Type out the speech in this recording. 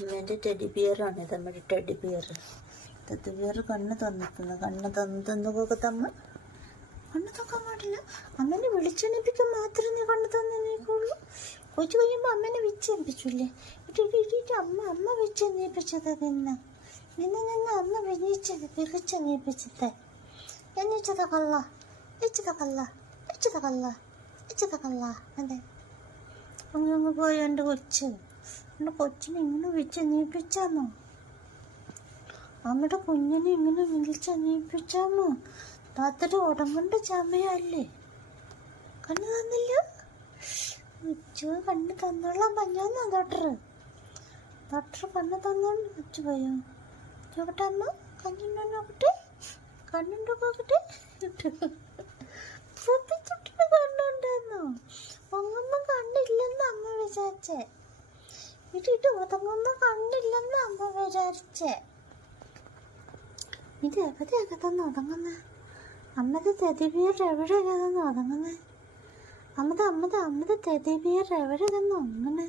അമ്മേൻ്റെ ടെഡി ബിയറാണ് ഇത്. നമ്മുടെ ടെഡി ബിയർ കണ്ണ് തന്നിട്ടുണ്ട്. കണ്ണ് തന്നൊക്കെ കണ്ണ് തക്കാൻ പാടില്ല. അമ്മേനെ വിളിച്ചെണിപ്പിക്കാൻ മാത്രമേ നീ കണ്ണ് തന്നെനിക്കുള്ളൂ. കൊച്ചു കഴിയുമ്പോൾ അമ്മേനെ വെച്ചേൽപ്പിച്ചില്ലേ? ഇട്ടിട്ട് അമ്മ വെച്ചെണ്ണീപ്പിച്ചത് നിന്നെ അമ്മ വിളിച്ചെണ്ണീപ്പിച്ചത് കള്ള അതെ. അങ്ങ് പോയി എൻ്റെ കൊച്ചിനെ ഇങ്ങനെ വെച്ചെണ്ണീപ്പിച്ചാമോ? അമ്മയുടെ കുഞ്ഞിനെ ഇങ്ങനെ വിളിച്ചെണ്ണീപ്പിച്ചാമോ? രാത്രി ഉടമ്പണ്ട ചമയല്ലേ? കണ്ണ് തന്നില്ല. കണ്ണ് തന്നോളാൻ പറഞ്ഞാന്നോ ഡോക്ടർ കണ്ണ് തന്നോണ്ട് വെച്ചു പോയോ? നോക്കട്ടെ അമ്മ, കണ്ണുണ്ടോ നോക്കട്ടെ, കണ്ണുണ്ടോക്കട്ടെ. പൊത്തിച്ചുട്ടിന് കണ്ണുണ്ടെന്നോ? ഒങ്ങുമ്പോ കണ്ണില്ലെന്ന് അമ്മ വിചാരിച്ചേ. ഇട്ടിട്ട് ഒതങ്ങുമ്പോ കണ്ണില്ലെന്ന് അമ്മ വിചാരിച്ചേ. ഇത് എവിടെയൊക്കെ തന്നെ ഒതങ്ങുന്നേ? അമ്മയുടെ ടെഡി ബിയർ എവിടെയൊക്കെ തന്നെ ഒതങ്ങുന്നേ? അമ്മയുടെ ടെഡി ബിയർ എവിടെ തന്നെ ഒതുങ്ങണേ?